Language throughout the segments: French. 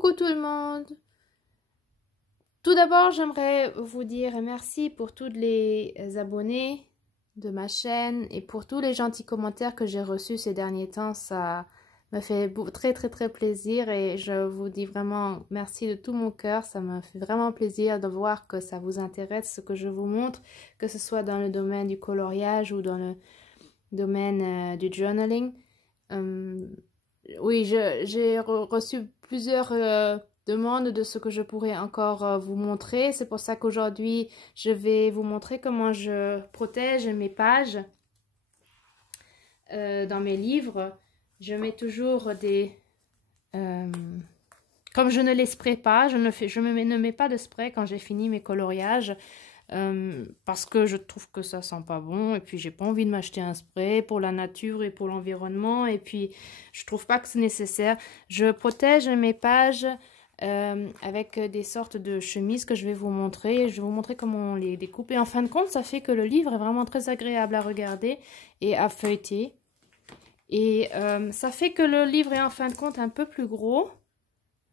Coucou tout le monde. Tout d'abord, j'aimerais vous dire merci pour tous les abonnés de ma chaîne et pour tous les gentils commentaires que j'ai reçus ces derniers temps. Ça me fait très plaisir et je vous dis vraiment merci de tout mon cœur. Ça me fait vraiment plaisir de voir que ça vous intéresse ce que je vous montre, que ce soit dans le domaine du coloriage ou dans le domaine du journaling. Oui, j'ai reçu plusieurs demandes de ce que je pourrais encore vous montrer. C'est pour ça qu'aujourd'hui, je vais vous montrer comment je protège mes pages dans mes livres. Je mets toujours des... comme je ne les spraye pas, je ne mets pas de spray quand j'ai fini mes coloriages. Parce que je trouve que ça sent pas bon et puis j'ai pas envie de m'acheter un spray pour la nature et pour l'environnement et puis je trouve pas que c'est nécessaire. Je protège mes pages avec des sortes de chemises que je vais vous montrer. Je vais vous montrer comment on les découpe et en fin de compte ça fait que le livre est vraiment très agréable à regarder et à feuilleter et ça fait que le livre est en fin de compte un peu plus gros.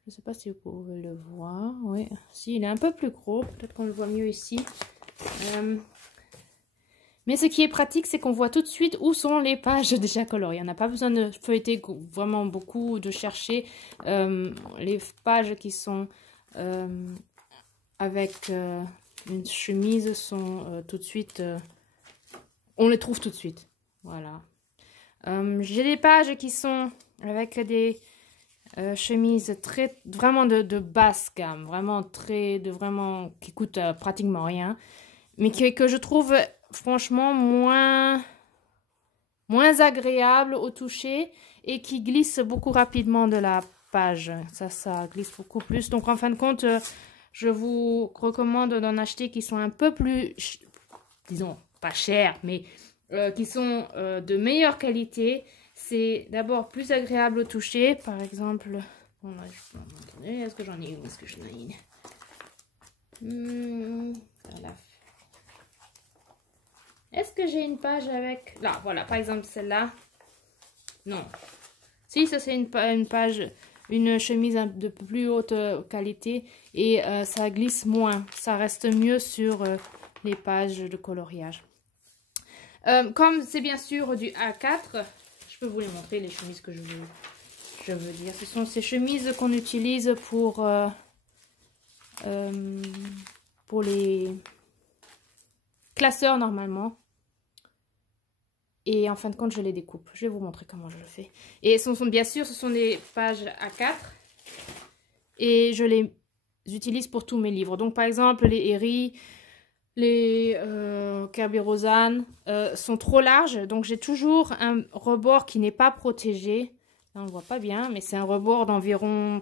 Je ne sais pas si vous pouvez le voir. Oui, si, il est un peu plus gros. Peut-être qu'on le voit mieux ici. Mais ce qui est pratique, c'est qu'on voit tout de suite où sont les pages déjà colorées. On n'a pas besoin de feuilleter vraiment beaucoup, de chercher les pages qui sont avec une chemise sont tout de suite... on les trouve tout de suite. Voilà. J'ai des pages qui sont avec des... chemise vraiment de basse gamme, vraiment qui coûte pratiquement rien, mais que je trouve franchement moins agréable au toucher et qui glisse beaucoup rapidement de la page. Ça glisse beaucoup plus. Donc en fin de compte, je vous recommande d'en acheter qui sont un peu plus, disons, pas chers, mais qui sont de meilleure qualité. C'est d'abord plus agréable au toucher. Par exemple, bon, là, je peux en montrer. Est-ce que j'en ai une? Est-ce que j'en ai une? Voilà. Est-ce que j'ai une page avec... Là, voilà, par exemple, celle-là. Non. Si, ça c'est une page, une chemise de plus haute qualité. Et ça glisse moins. Ça reste mieux sur les pages de coloriage. Comme c'est bien sûr du A4... Je peux vous les montrer, les chemises que je veux dire. Ce sont ces chemises qu'on utilise pour les classeurs normalement. Et en fin de compte, je les découpe. Je vais vous montrer comment je le fais. Et bien sûr, ce sont des pages A4. Et je les utilise pour tous mes livres. Donc par exemple, les Herri, les Kerberos sont trop larges, donc j'ai toujours un rebord qui n'est pas protégé. Là, on ne voit pas bien, mais c'est un rebord d'environ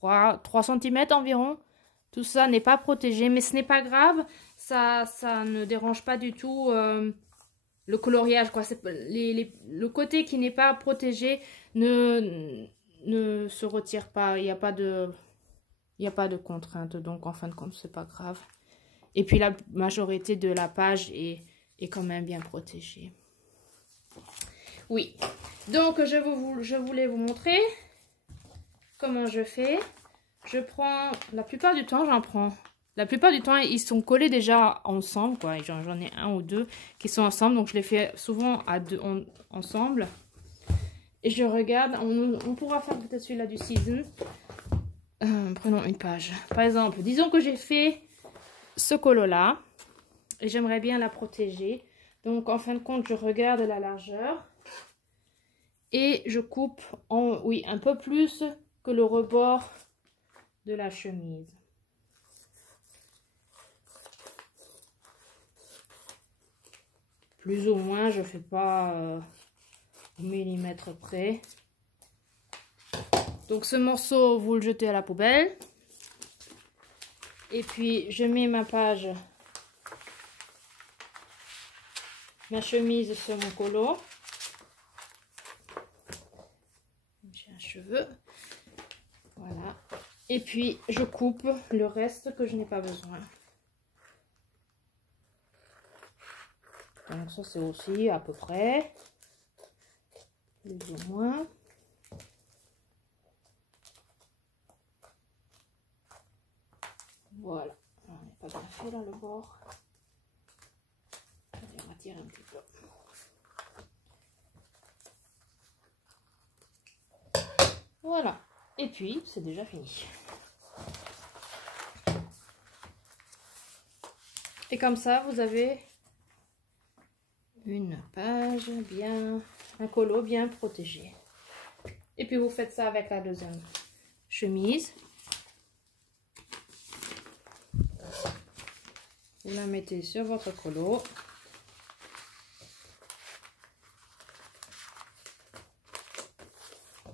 3 cm environ. Tout ça n'est pas protégé, mais ce n'est pas grave. Ça ne dérange pas du tout le coloriage, quoi. Le côté qui n'est pas protégé ne se retire pas. Il n'y a pas de contrainte, donc en fin de compte, c'est pas grave. Et puis la majorité de la page est quand même bien protégée. Oui. Donc je voulais vous montrer comment je fais. Je prends, la plupart du temps j'en prends. La plupart du temps ils sont collés déjà ensemble, quoi. J'en ai un ou deux qui sont ensemble. Donc je les fais souvent à deux ensemble. Et je regarde, on pourra faire peut-être celui-là du season. Prenons une page. Par exemple, disons que j'ai fait ce colo là et j'aimerais bien la protéger, donc en fin de compte je regarde la largeur et je coupe un peu plus que le rebord de la chemise. Plus ou moins, je fais pas au millimètre près. Donc ce morceau vous le jetez à la poubelle. Et puis, je mets ma page, ma chemise sur mon colo. J'ai un cheveu. Voilà. Et puis, je coupe le reste que je n'ai pas besoin. Donc, ça, c'est aussi à peu près. Plus ou moins. Voilà, on n'est pas bien fait là le bord. On va tirer un petit peu. Voilà, et puis c'est déjà fini. Et comme ça, vous avez une page bien, un colo bien protégé. Et puis vous faites ça avec la deuxième chemise. Vous la mettez sur votre colo.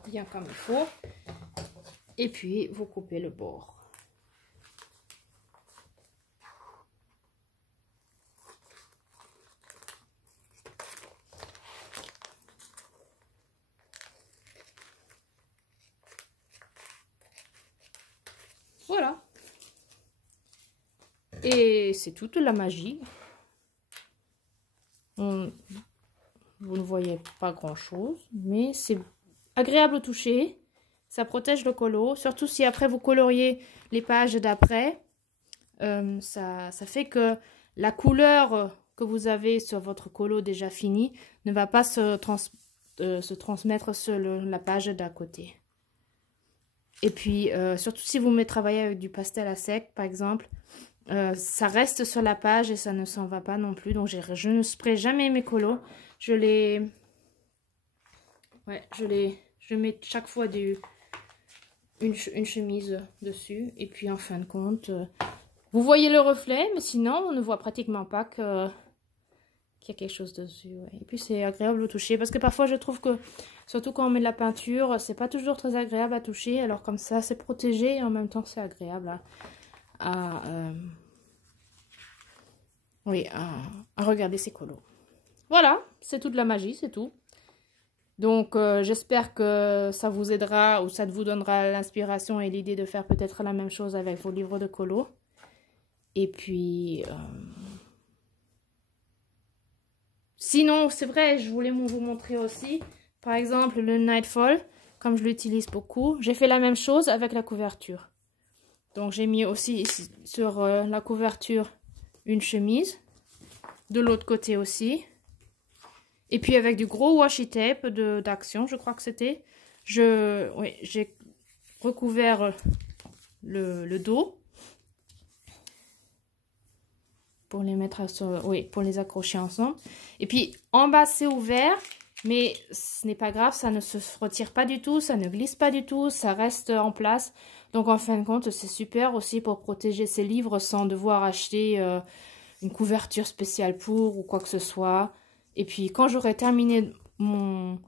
Bien comme il faut. Et puis vous coupez le bord. Voilà. Et c'est toute la magie. Vous ne voyez pas grand chose, mais c'est agréable au toucher. Ça protège le colo, surtout si après vous coloriez les pages d'après. Ça fait que la couleur que vous avez sur votre colo déjà fini ne va pas se transmettre sur la page d'à côté. Et puis, surtout si vous travaillez avec du pastel à sec, par exemple, ça reste sur la page et ça ne s'en va pas non plus. Donc, je ne spraye jamais mes colos. Je mets chaque fois une chemise dessus. Et puis, en fin de compte, vous voyez le reflet, mais sinon, on ne voit pratiquement pas qu'il y a quelque chose dessus. Ouais. Et puis, c'est agréable au toucher. Parce que parfois, je trouve que, surtout quand on met de la peinture, c'est pas toujours très agréable à toucher. Alors, comme ça, c'est protégé et en même temps, c'est agréable à regarder ces colos. Voilà, c'est toute la magie, c'est tout. Donc, j'espère que ça vous aidera ou ça vous donnera l'inspiration et l'idée de faire peut-être la même chose avec vos livres de colos. Et puis, sinon, c'est vrai, je voulais vous montrer aussi, par exemple, le Nightfall, comme je l'utilise beaucoup. J'ai fait la même chose avec la couverture. Donc, j'ai mis aussi sur la couverture une chemise, de l'autre côté aussi. Et puis, avec du gros washi tape d'Action, je crois que c'était, j'ai recouvert le dos. Pour les mettre pour les accrocher ensemble. Et puis en bas c'est ouvert, mais ce n'est pas grave, ça ne se retire pas du tout, ça ne glisse pas du tout, ça reste en place. Donc en fin de compte, c'est super aussi pour protéger ces livres sans devoir acheter une couverture spéciale pour ou quoi que ce soit. Et puis quand j'aurai terminé mon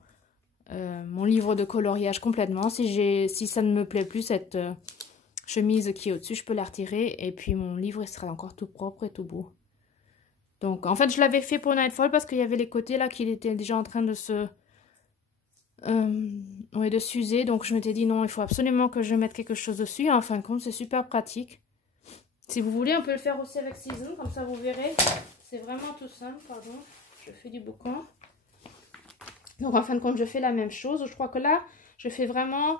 livre de coloriage complètement, si ça ne me plaît plus cette chemise qui est au-dessus, je peux la retirer et puis mon livre il sera encore tout propre et tout beau. Donc en fait je l'avais fait pour Nightfall parce qu'il y avait les côtés là qui étaient déjà en train de de s'user. Donc je m'étais dit non, il faut absolument que je mette quelque chose dessus. Et en fin de compte c'est super pratique. Si vous voulez on peut le faire aussi avec Season, comme ça vous verrez. C'est vraiment tout simple, pardon. Je fais du boucan. Donc en fin de compte je fais la même chose. Je crois que là je fais vraiment,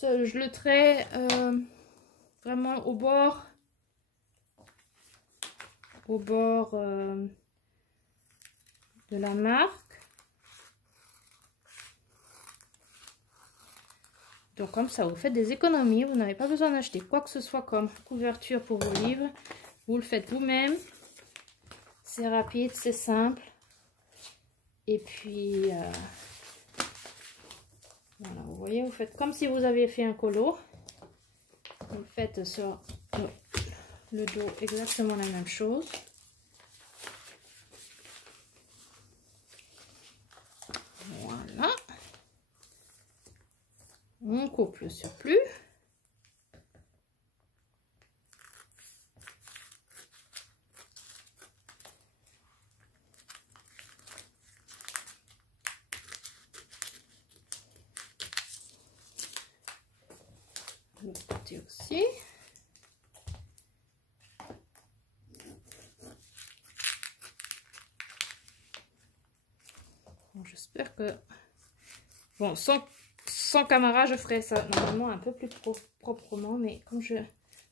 je le trais vraiment au bord de la marque. Donc comme ça vous faites des économies, vous n'avez pas besoin d'acheter quoi que ce soit comme couverture pour vos livres, vous le faites vous-même, c'est rapide, c'est simple. Et puis voilà, vous voyez, vous faites comme si vous aviez fait un colo, vous faites sur le dos exactement la même chose. Voilà. On coupe le surplus. L'autre côté aussi. Bon, j'espère que... Bon, sans caméra, je ferai ça normalement un peu plus proprement, mais comme je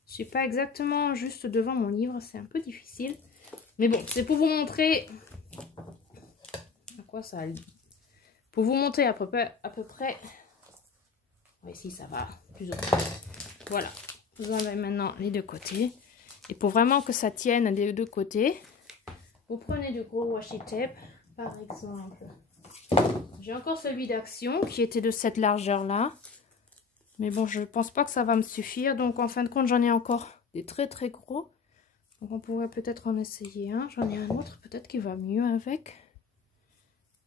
Je suis pas exactement juste devant mon livre, c'est un peu difficile. Mais bon, c'est pour vous montrer à quoi ça allie. Pour vous montrer à peu près. Oui, si ça va, plus ou moins. Voilà. Vous en avez maintenant les deux côtés. Et pour vraiment que ça tienne des deux côtés, vous prenez du gros washi tape, par exemple. J'ai encore celui d'Action qui était de cette largeur-là. Mais bon, je pense pas que ça va me suffire. Donc, en fin de compte, j'en ai encore des très très gros. Donc, on pourrait peut-être en essayer un. J'en ai un autre, peut-être qu'il va mieux avec.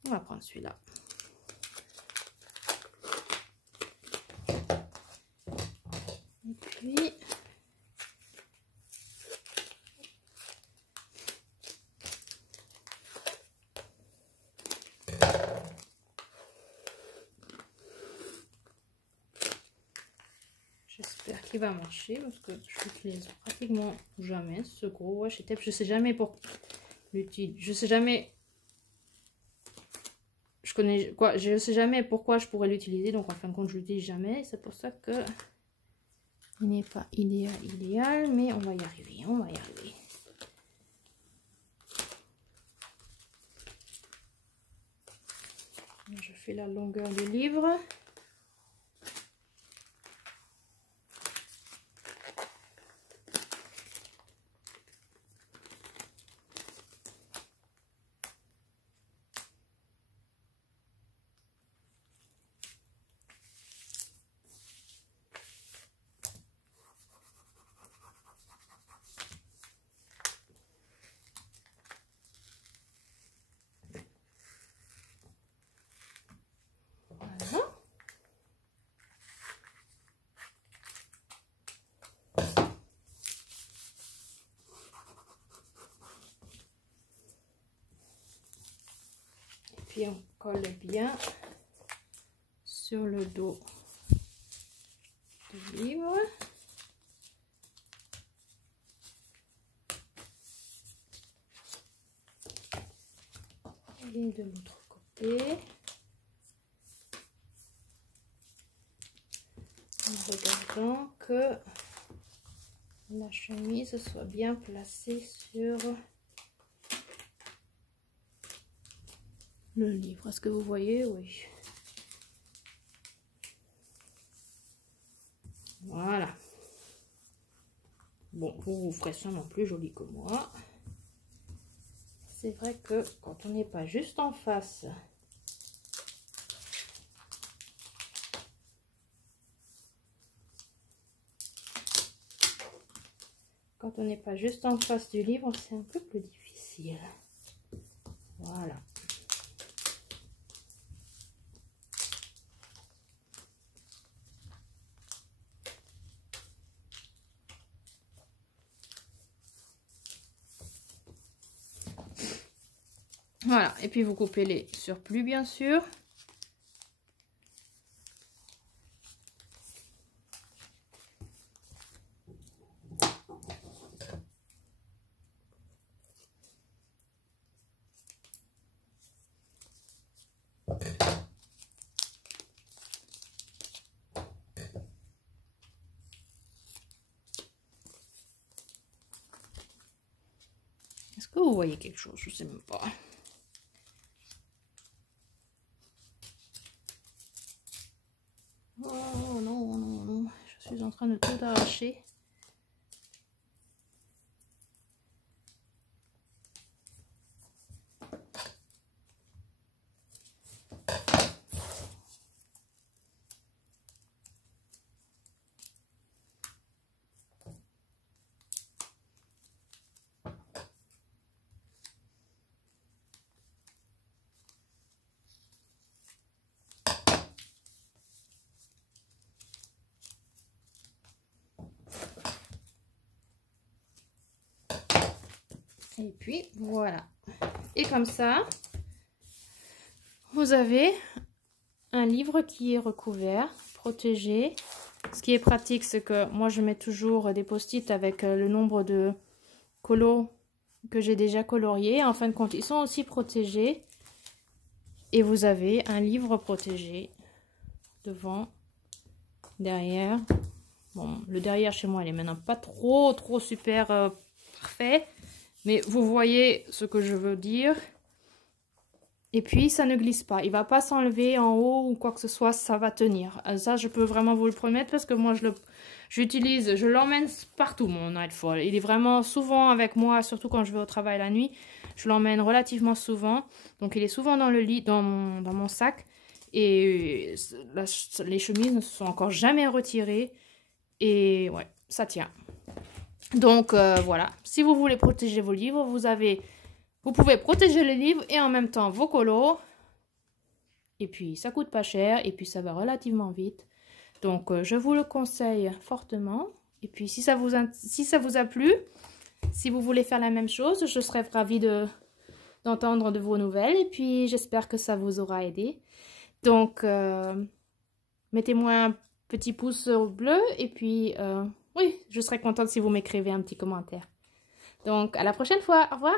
On va prendre celui-là. Et puis... j'espère qu'il va marcher parce que je l'utilise pratiquement jamais ce gros washi tape. Je sais jamais pour l'utiliser. Je sais jamais. Je sais jamais pourquoi je pourrais l'utiliser. Donc en fin de compte, je l'utilise jamais. C'est pour ça que il n'est pas idéal, mais on va y arriver. On va y arriver. Je fais la longueur du livre. Puis on colle bien sur le dos du livre. Et de l'autre côté. En regardant que la chemise soit bien placée sur le livre. Est-ce que vous voyez? Oui. Voilà. Bon, vous ferez ça non plus joli que moi. C'est vrai que quand on n'est pas juste en face du livre, c'est un peu plus difficile. Voilà. Voilà, et puis vous coupez les surplus bien sûr. Est-ce que vous voyez quelque chose? Je sais même pas. Oh non, non, non, je suis en train de tout arracher. Et puis voilà. Et comme ça, vous avez un livre qui est recouvert, protégé. Ce qui est pratique, c'est que moi je mets toujours des post-it avec le nombre de colos que j'ai déjà coloriés. En fin de compte, ils sont aussi protégés. Et vous avez un livre protégé devant, derrière Bon, le derrière chez moi, il est maintenant pas trop super parfait. Mais vous voyez ce que je veux dire. Et puis, ça ne glisse pas. Il va pas s'enlever en haut ou quoi que ce soit. Ça va tenir. Ça, je peux vraiment vous le promettre parce que moi, je l'emmène partout, mon Nightfall. Il est vraiment souvent avec moi, surtout quand je vais au travail la nuit. Je l'emmène relativement souvent. Donc, il est souvent dans le lit, dans mon sac. Et les chemises ne se sont encore jamais retirées. Et ouais, ça tient. Donc, voilà. Si vous voulez protéger vos livres, vous pouvez protéger les livres et en même temps vos colos. Et puis, ça coûte pas cher et puis ça va relativement vite. Donc, je vous le conseille fortement. Et puis, si ça vous a plu, si vous voulez faire la même chose, je serais ravie d'entendre de vos nouvelles. Et puis, j'espère que ça vous aura aidé. Donc, mettez-moi un petit pouce bleu. Et puis, oui, je serais contente si vous m'écrivez un petit commentaire. Donc, à la prochaine fois. Au revoir.